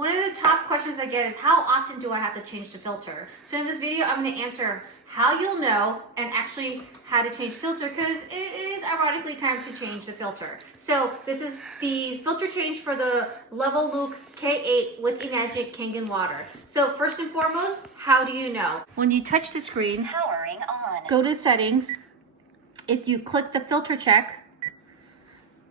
One of the top questions I get is how often do I have to change the filter? So in this video, I'm going to answer how you'll know and actually how to change the filter, because it is ironically time to change the filter. So this is the filter change for the Level Loop K8 with Enagic Kangen water. So first and foremost, how do you know? When you touch the screen, powering on, go to settings. If you click the filter check,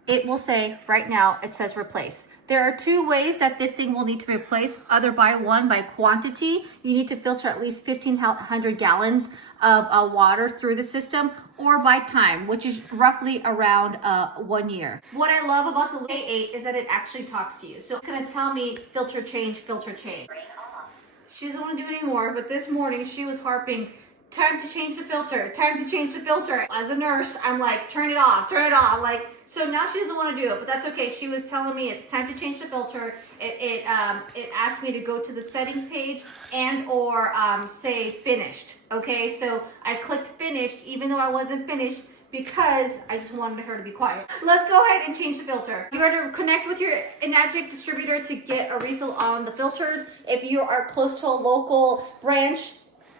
it will say right now, it says replace. There are two ways that this thing will need to be replaced. Either by quantity, you need to filter at least 1,500 gallons of water through the system, or by time, which is roughly around 1 year. What I love about the K8 is that it actually talks to you. So it's gonna tell me filter change, filter change. She doesn't want to do it anymore, but this morning she was harping, time to change the filter, time to change the filter. As a nurse, I'm like, turn it off, turn it off. Like, so now she doesn't want to do it, but that's okay. She was telling me it's time to change the filter. It asked me to go to the settings page and or say finished. Okay, so I clicked finished, even though I wasn't finished, because I just wanted her to be quiet. Let's go ahead and change the filter. You're going to connect with your Enagic distributor to get a refill on the filters. If you are close to a local branch,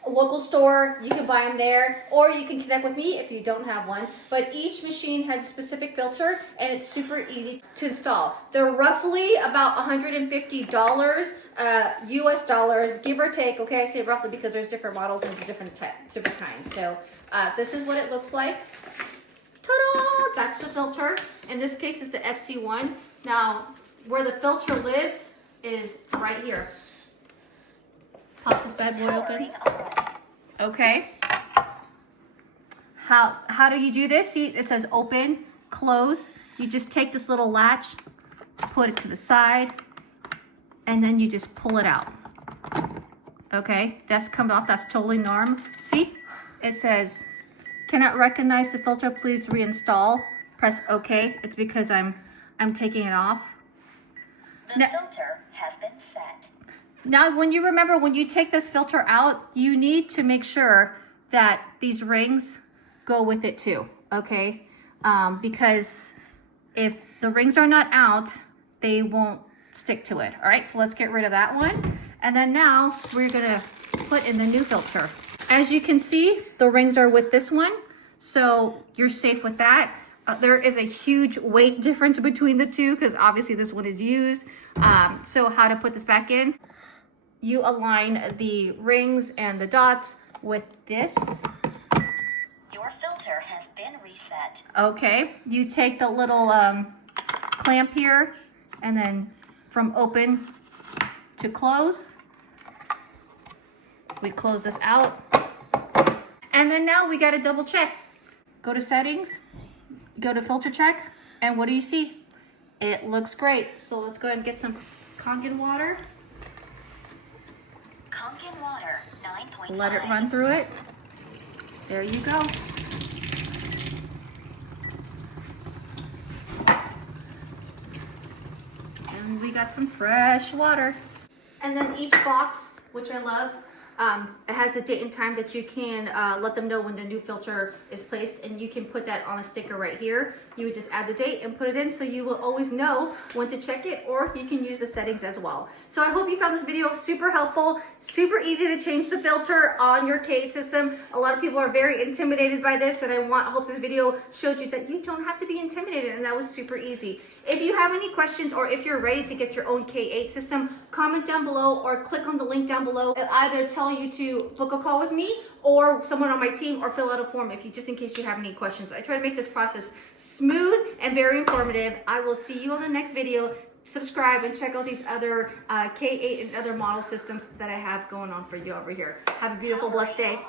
a local store, you can buy them there, or you can connect with me if you don't have one. But each machine has a specific filter, and it's super easy to install. They're roughly about $150 US dollars, give or take. Okay, I say roughly because there's different models and different kinds. So this is what it looks like. Ta-da! That's the filter. In this case, it's the FC1. Now, where the filter lives is right here. Pop this bad boy open. Okay. How do you do this? See, it says open, close. You just take this little latch, put it to the side, and then you just pull it out. Okay, that's come off. That's totally normal. See, it says, cannot recognize the filter. Please reinstall. Press OK. It's because I'm taking it off. The filter has been set. Now, when you take this filter out, you need to make sure that these rings go with it too, okay? Because if the rings are not out, they won't stick to it, all right? So let's get rid of that one. And then now we're gonna put in the new filter. As you can see, the rings are with this one, so you're safe with that. There is a huge weight difference between the two because obviously this one is used. So how to put this back in? You align the rings and the dots with this. Your filter has been reset. Okay, you take the little clamp here and then from open to close, we close this out. And then now we got to double check. Go to settings, go to filter check, and what do you see? It looks great. So let's go ahead and get some Kangen water. Kangen water, 9.5. Let it run through it. There you go. And we got some fresh water. And then each box, which I love, it has a date and time that you can let them know when the new filter is placed, and you can put that on a sticker right here. You would just add the date and put it in so you will always know when to check it, or you can use the settings as well. So I hope you found this video super helpful, super easy to change the filter on your K8 system. A lot of people are very intimidated by this, and I hope this video showed you that you don't have to be intimidated, and that was super easy. If you have any questions, or if you're ready to get your own K8 system, comment down below or click on the link down below. It'll either tell you to book a call with me or someone on my team, or fill out a form just in case you have any questions. I try to make this process smooth and very informative. I will see you on the next video. Subscribe and check out these other K8 and other model systems that I have going on for you over here. Have a beautiful, blessed day.